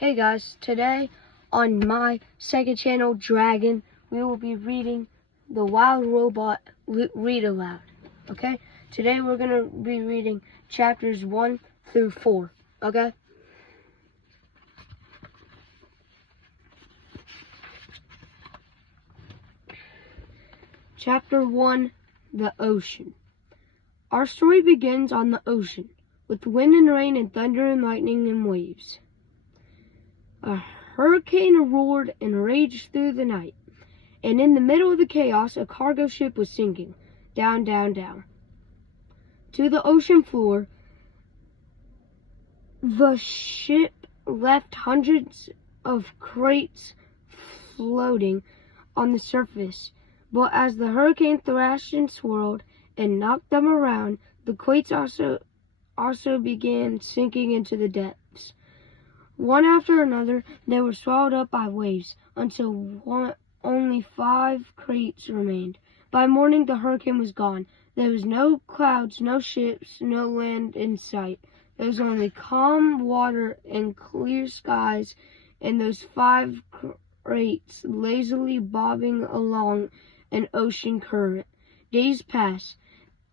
Hey guys, today on my second channel, Dragon, we will be reading the Wild Robot Read Aloud. Okay? Today we're going to be reading chapters 1 through 4. Okay? Chapter 1, The Ocean. Our story begins on the ocean, with wind and rain and thunder and lightning and waves. A hurricane roared and raged through the night, and in the middle of the chaos, a cargo ship was sinking, down, down, down. To the ocean floor, the ship left hundreds of crates floating on the surface, but as the hurricane thrashed and swirled and knocked them around, the crates also began sinking into the depths. One after another, they were swallowed up by waves until only 5 crates remained. By morning, the hurricane was gone. There was no clouds, no ships, no land in sight. There was only calm water and clear skies, and those 5 crates lazily bobbing along an ocean current. Days passed,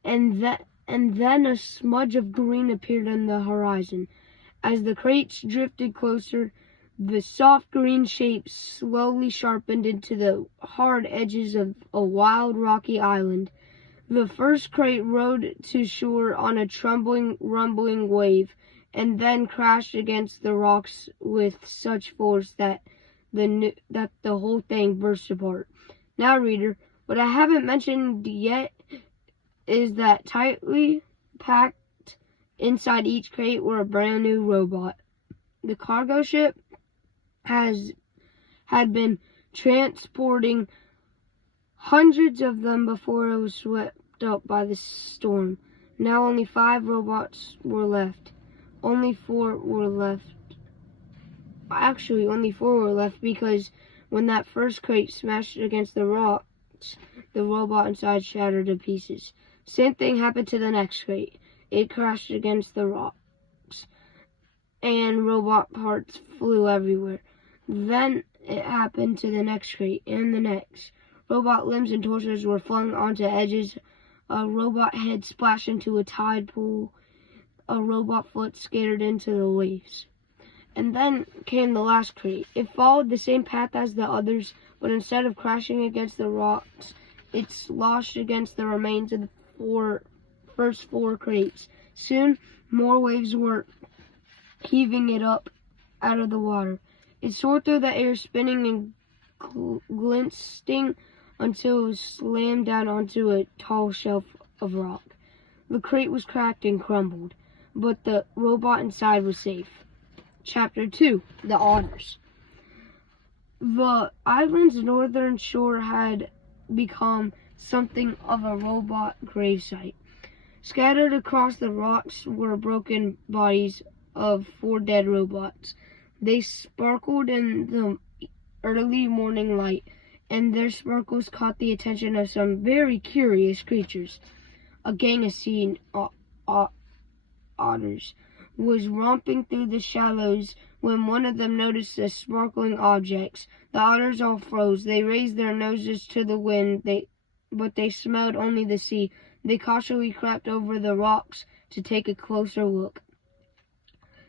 and then a smudge of green appeared on the horizon. As the crates drifted closer, the soft green shapes slowly sharpened into the hard edges of a wild rocky island. The first crate rode to shore on a trembling, rumbling wave, and then crashed against the rocks with such force that the whole thing burst apart. Now, reader, what I haven't mentioned yet is that tightly packed inside each crate were a brand new robot. The cargo ship had been transporting hundreds of them before it was swept up by the storm. Now only 5 robots were left. Only 4 were left. Actually, only 4 were left because when that first crate smashed against the rocks, the robot inside shattered to pieces. Same thing happened to the next crate. It crashed against the rocks, and robot parts flew everywhere. Then it happened to the next crate, and the next. Robot limbs and torsos were flung onto edges. A robot head splashed into a tide pool. A robot foot scattered into the waves. And then came the last crate. It followed the same path as the others, but instead of crashing against the rocks, it sloshed against the remains of the first 4 crates. Soon, more waves were heaving it up out of the water. It soared through the air, spinning and glinting until it was slammed down onto a tall shelf of rock. The crate was cracked and crumbled, but the robot inside was safe. Chapter 2, The Otters. The island's northern shore had become something of a robot gravesite. Scattered across the rocks were broken bodies of 4 dead robots. They sparkled in the early morning light, and their sparkles caught the attention of some very curious creatures. A gang of sea otters was romping through the shallows when one of them noticed the sparkling objects. The otters all froze. They raised their noses to the wind, but they smelled only the sea. They cautiously crept over the rocks to take a closer look.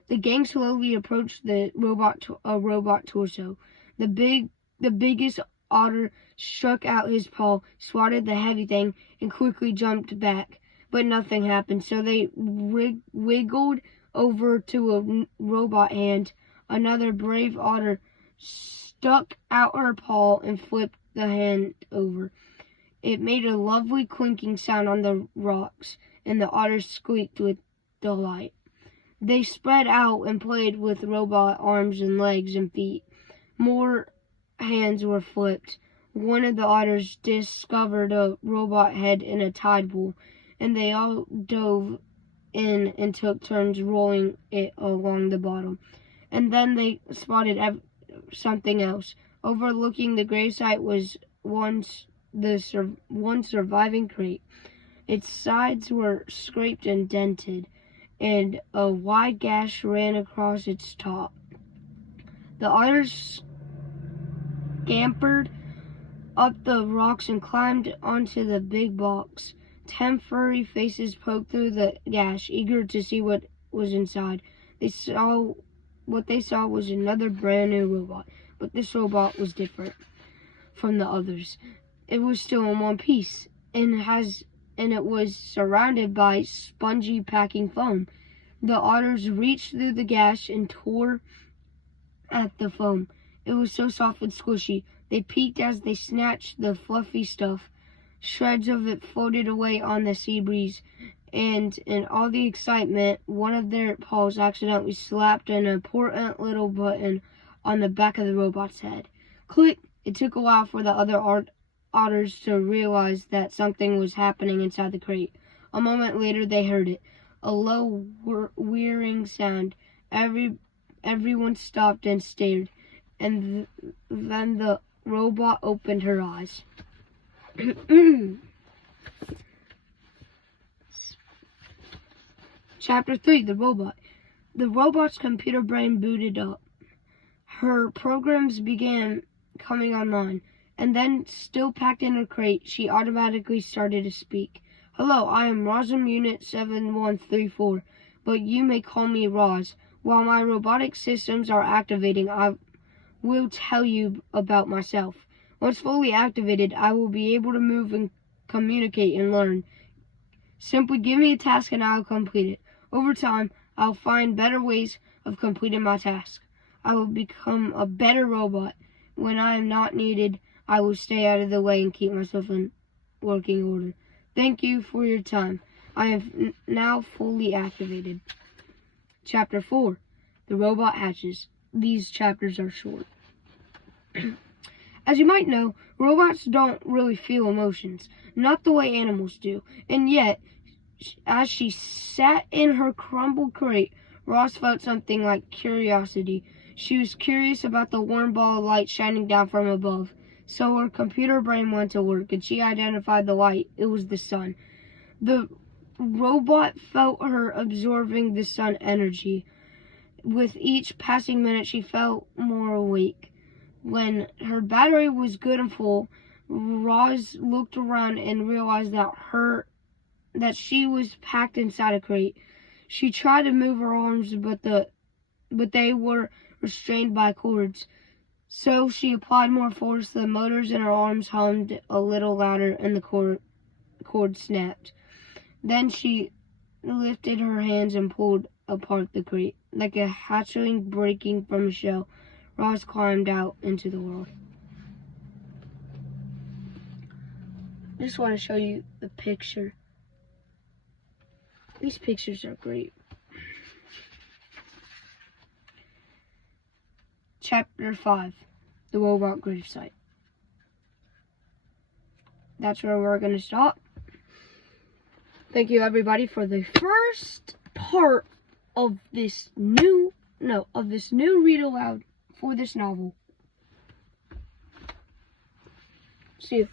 The gang slowly approached the robot torso. The biggest otter struck out his paw, swatted the heavy thing, and quickly jumped back. But nothing happened, so they wiggled over to a robot hand. Another brave otter stuck out her paw and flipped the hand over. It made a lovely clinking sound on the rocks, and the otters squeaked with delight. They spread out and played with robot arms and legs and feet. More hands were flipped. One of the otters discovered a robot head in a tide pool, and they all dove in and took turns rolling it along the bottom. And then they spotted something else. Overlooking the gravesite was one surviving crate. Its sides were scraped and dented, and a wide gash ran across its top. The otters scampered up the rocks and climbed onto the big box. 10 furry faces poked through the gash, eager to see what was inside. What they saw was another brand new robot, but this robot was different from the others. It was still in one piece, and it was surrounded by spongy packing foam. The otters reached through the gash and tore at the foam. It was so soft and squishy. They peeked as they snatched the fluffy stuff. Shreds of it floated away on the sea breeze, and in all the excitement, one of their paws accidentally slapped an important little button on the back of the robot's head. Click! It took a while for the other otters to realize that something was happening inside the crate. A moment later, they heard it. A low, whirring sound. Everyone stopped and stared, and then the robot opened her eyes. Chapter 3, The Robot. The robot's computer brain booted up. Her programs began coming online, and then, still packed in her crate, she automatically started to speak. Hello, I am Rosm Unit 7134, but you may call me Roz. While my robotic systems are activating, I will tell you about myself. Once fully activated, I will be able to move and communicate and learn. Simply give me a task and I will complete it. Over time, I'll find better ways of completing my task. I will become a better robot. When I am not needed, I will stay out of the way and keep myself in working order. Thank you for your time. I am now fully activated. Chapter 4. The Robot Hatches. These chapters are short. As you might know, robots don't really feel emotions, not the way animals do. And yet, as she sat in her crumbled crate, Roz felt something like curiosity. She was curious about the warm ball of light shining down from above. So her computer brain went to work, and she identified the light. It was the sun. The robot felt her absorbing the sun energy. With each passing minute, she felt more awake. When her battery was good and full, Roz looked around and realized that she was packed inside a crate. She tried to move her arms, but they were restrained by cords. So she applied more force. The motors in her arms hummed a little louder, and the cord snapped. Then she lifted her hands and pulled apart the crate. Like a hatchling breaking from a shell, Roz climbed out into the world. I just want to show you the picture. These pictures are great. Chapter 5, The Robot Gravesite. That's where we're going to stop. Thank you, everybody, for the first part of this new read aloud for this novel. See you.